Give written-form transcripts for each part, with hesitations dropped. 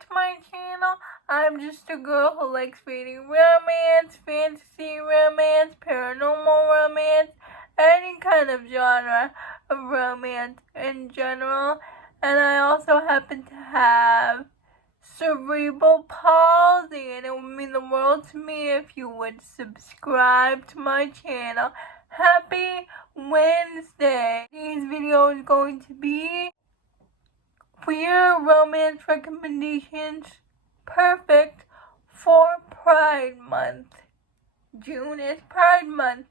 to my channel. I'm just a girl who likes reading romance, fantasy romance, paranormal romance, any kind of genre of romance in general. And I also happen to have cerebral palsy, and it would mean the world to me if you would subscribe to my channel. Happy Wednesday! Today's video is going to be queer romance recommendations perfect for Pride Month. June is Pride Month,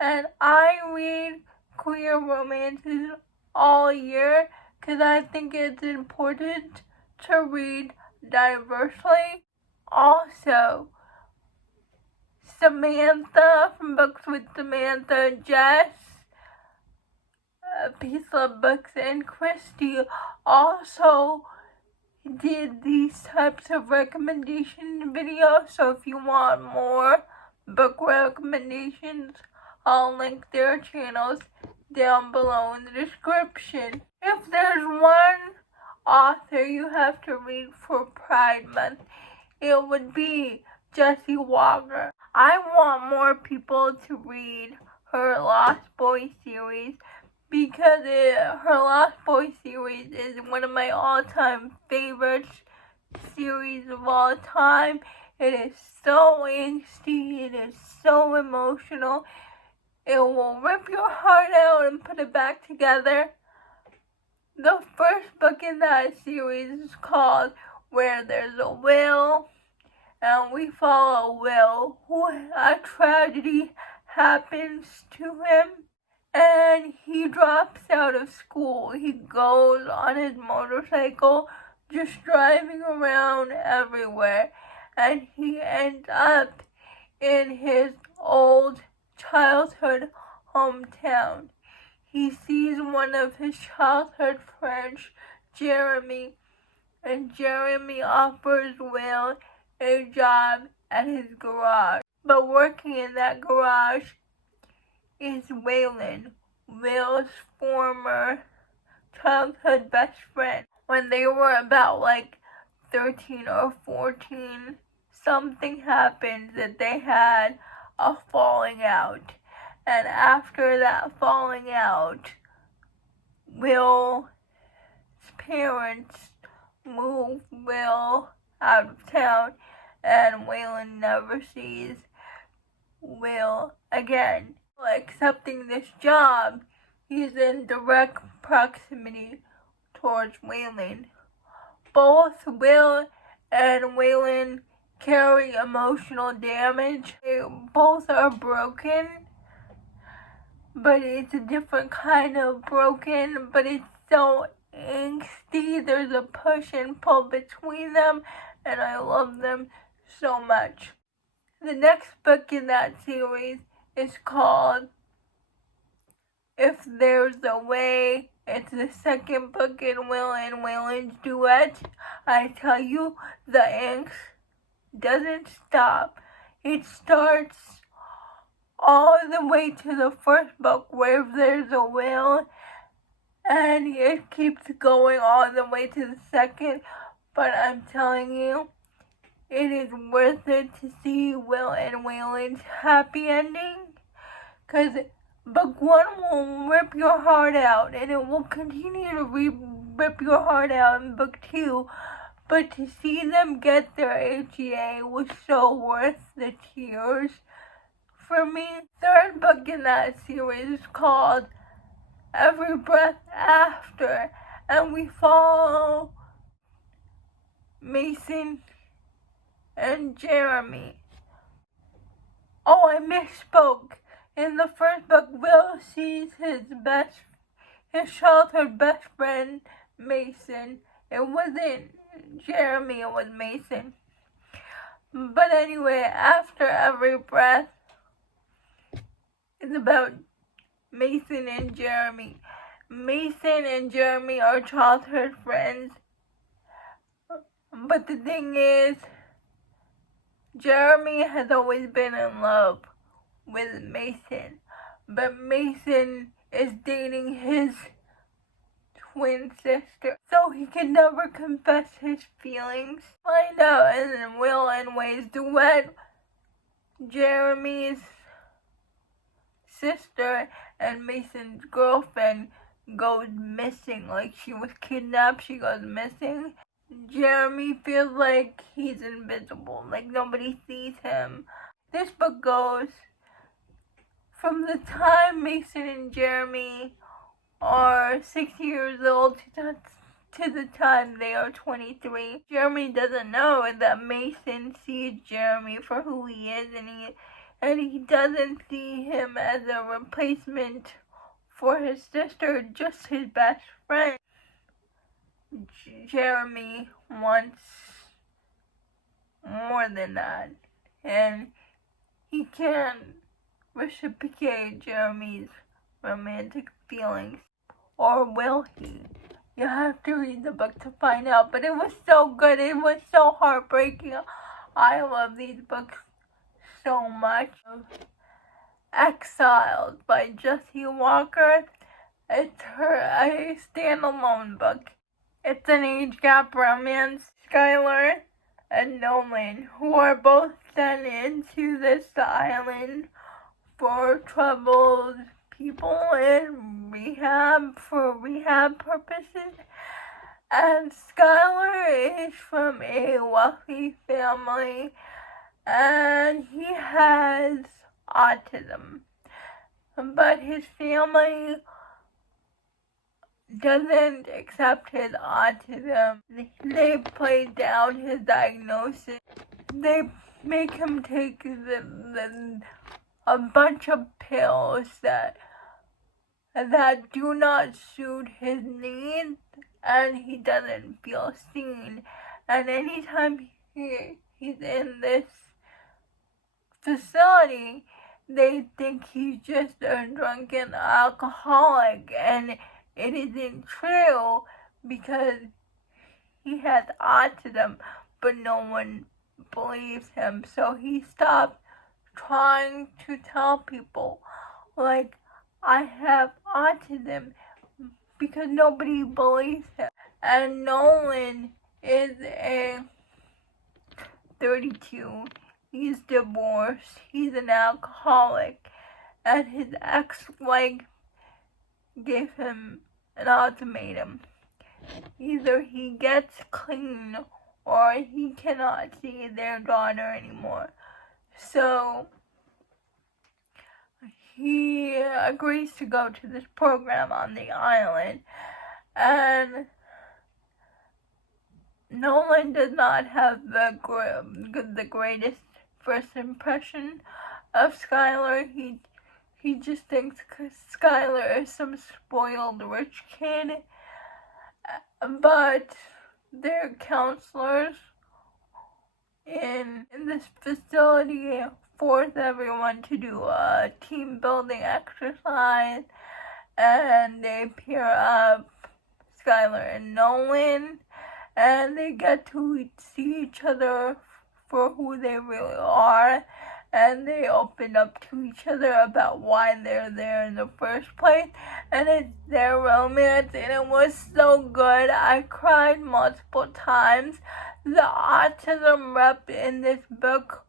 and I read queer romances all year because I think it's important to read diversely. Also, Samantha from Books with Samantha, Jess, Peace Love Books, and Christy also did these types of recommendation videos. So if you want more book recommendations, I'll link their channels down below in the description. If there's one author you have to read for Pride Month, it would be Jessie Walker. I want more people to read her Lost Boy series because her Lost Boy series is one of my all-time favorite series of all time. It is so angsty, it is so emotional. It will rip your heart out and put it back together. The first book in that series is called Where There's a Will, and we follow Will, who a tragedy happens to him, and he drops out of school. He goes on his motorcycle, just driving around everywhere, and he ends up in his old childhood hometown. He sees one of his childhood friends, Jeremy, and Jeremy offers Will a job at his garage. But working in that garage is Waylon, Will's former childhood best friend. When they were about 13 or 14, something happened that they had a falling out. And after that falling out, Will's parents moved Will out of town, and Waylon never sees Will again. Accepting this job, he's in direct proximity towards Waylon. Both Will and Waylon carry emotional damage. They both are broken, but it's a different kind of broken, but it's so angsty. There's a push and pull between them, and I love them so much. The next book in that series is called If There's a Way. It's the second book in Will and Waylon's duet. I tell you, the angst doesn't stop. It starts all the way to the first book, Where There's a Will, and it keeps going all the way to the second. But I'm telling you, it is worth it to see Will and Waylon's happy ending, because book one will rip your heart out, and it will continue to rip your heart out in book two. But to see them get their HEA was so worth the tears for me. Third book in that series is called Every Breath After, and we follow Mason and Jeremy. Oh, I misspoke. In the first book, Will sees his childhood best friend, Mason. It wasn't Jeremy, it was Mason. But anyway, After Every Breath is about Mason and Jeremy. Mason and Jeremy are childhood friends. But the thing is, Jeremy has always been in love with Mason. But Mason is dating his twin sister, so he can never confess his feelings. Find out in Will and Way's duet, Jeremy's sister and Mason's girlfriend goes missing, like she was kidnapped, she goes missing. Jeremy feels like he's invisible, like nobody sees him. This book goes from the time Mason and Jeremy are 6 years old to the time they are 23. Jeremy doesn't know that Mason sees Jeremy for who he is, and he doesn't see him as a replacement for his sister, just his best friend. Jeremy wants more than that, and he can't reciprocate Jeremy's romantic feelings. Or will he? You have to read the book to find out, but it was so good, it was so heartbreaking. I love these books so much. Exiled by Jessie Walker. It's a standalone book. It's an age gap romance. Skylar and Nolan, who are both sent into this island for troubled people in rehab, for rehab purposes. And Skylar is from a wealthy family, and he has autism, but his family doesn't accept his autism. They play down his diagnosis. They make him take a bunch of pills that do not suit his needs, and he doesn't feel seen. And anytime he's in this facility, they think he's just a drunken alcoholic, and it isn't true because he has autism, but no one believes him. So he stopped trying to tell people, like, I have autism, because nobody believes him. And Nolan is a 32. He's divorced. He's an alcoholic. And his ex-wife gave him an ultimatum. Either he gets clean or he cannot see their daughter anymore. So he agrees to go to this program on the island, and Nolan does not have the greatest first impression of Skylar. He just thinks Skylar is some spoiled rich kid, but their counselors in this facility force everyone to do a team building exercise, and they pair up Skylar and Nolan, and they get to see each other for who they really are, and they open up to each other about why they're there in the first place, and it's their romance, and it was so good. I cried multiple times. The autism rep in this book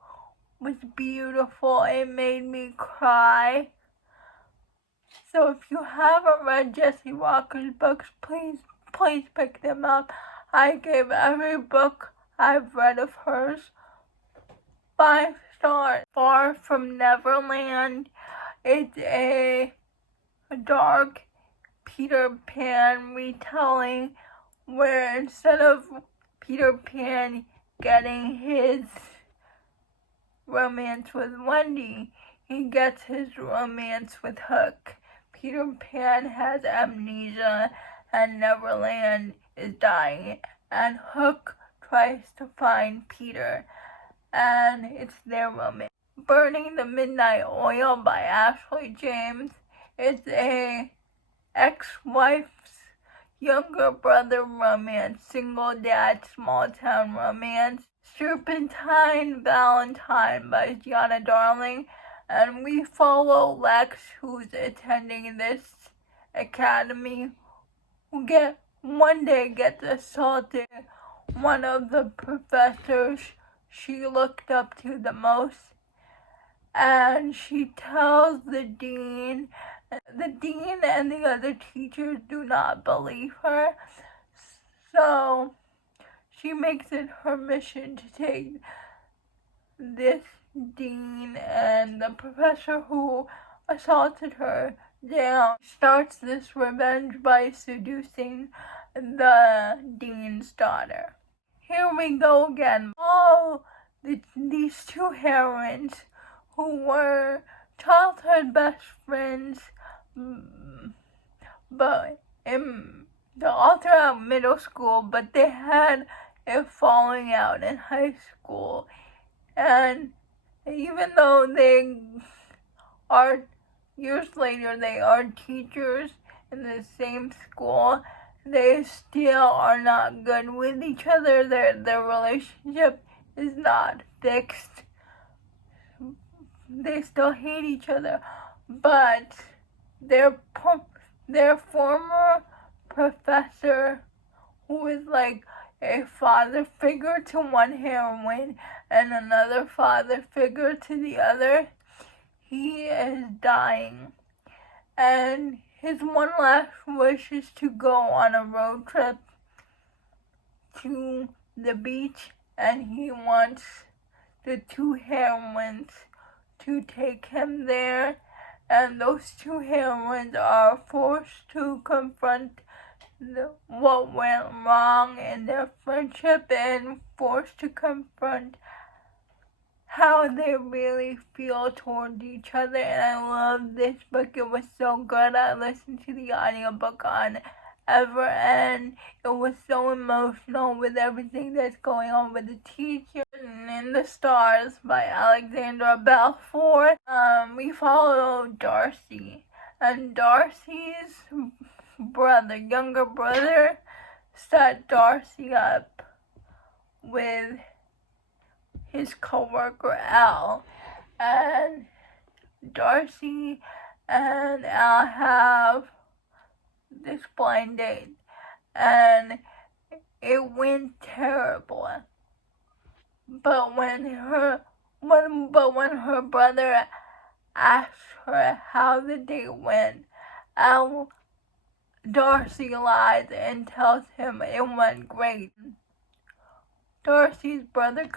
was beautiful. It made me cry. So if you haven't read Jessie Walker's books, please pick them up. I gave every book I've read of hers 5 stars. From Neverland. It's a dark Peter Pan retelling where instead of Peter Pan getting his romance with Wendy, he gets his romance with Hook. Peter Pan has amnesia and Neverland is dying, and Hook tries to find Peter, and it's their romance. Burning the Midnight Oil by Ashley James. It's a ex-wife's younger brother romance, single dad, small town romance. Serpentine Valentine by Gianna Darling. And we follow Lex, who's attending this academy, who one day gets assaulted. One of the professors she looked up to the most, and she tells the dean. The dean and the other teachers do not believe her, so she makes it her mission to take this dean and the professor who assaulted her down. Starts this revenge by seducing the dean's daughter. Here we go again. These two heroines who were childhood best friends, but all throughout middle school, but they had a falling out in high school. And even though they are, years later, they are teachers in the same school, they still are not good with each other. Their relationship is not fixed. They still hate each other, but their former professor, who is like a father figure to one heroine and another father figure to the other, he is dying, and his one last wish is to go on a road trip to the beach, and he wants the two heroines to take him there, and those two heroines are forced to confront what went wrong in their friendship and forced to confront how they really feel towards each other. And I love this book. It was so good. I listened to the audiobook on Ever, and it was so emotional with everything that's going on with the teacher. And In the Stars by Alexandra Balfour. We follow Darcy, and Darcy's younger brother, set Darcy up with his coworker Al, and Darcy and Al have this blind date, and it went terrible. But when her brother asked her how the date went, Darcy lies and tells him it went great. Darcy's brother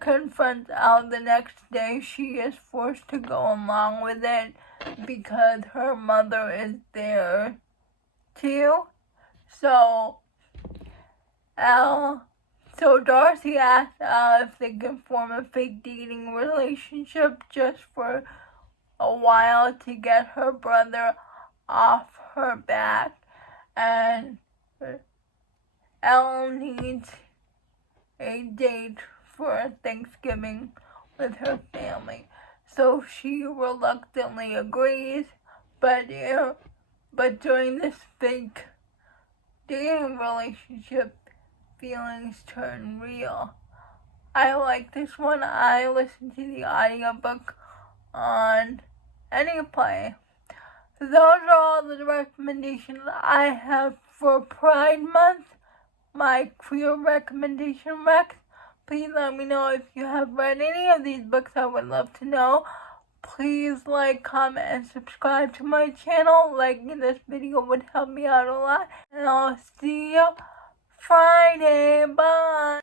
confronts Al the next day. She is forced to go along with it because her mother is there too. So Darcy asks Al if they can form a fake dating relationship just for a while to get her brother off her back, and Elle needs a date for Thanksgiving with her family. So she reluctantly agrees, but during this fake dating relationship, feelings turn real. I like this one. I listened to the audiobook on Anyplay. Those are all the recommendations I have for Pride Month. My queer recommendation recs. Please let me know if you have read any of these books. I would love to know. Please like, comment, and subscribe to my channel. Liking this video would help me out a lot. And I'll see you Friday. Bye.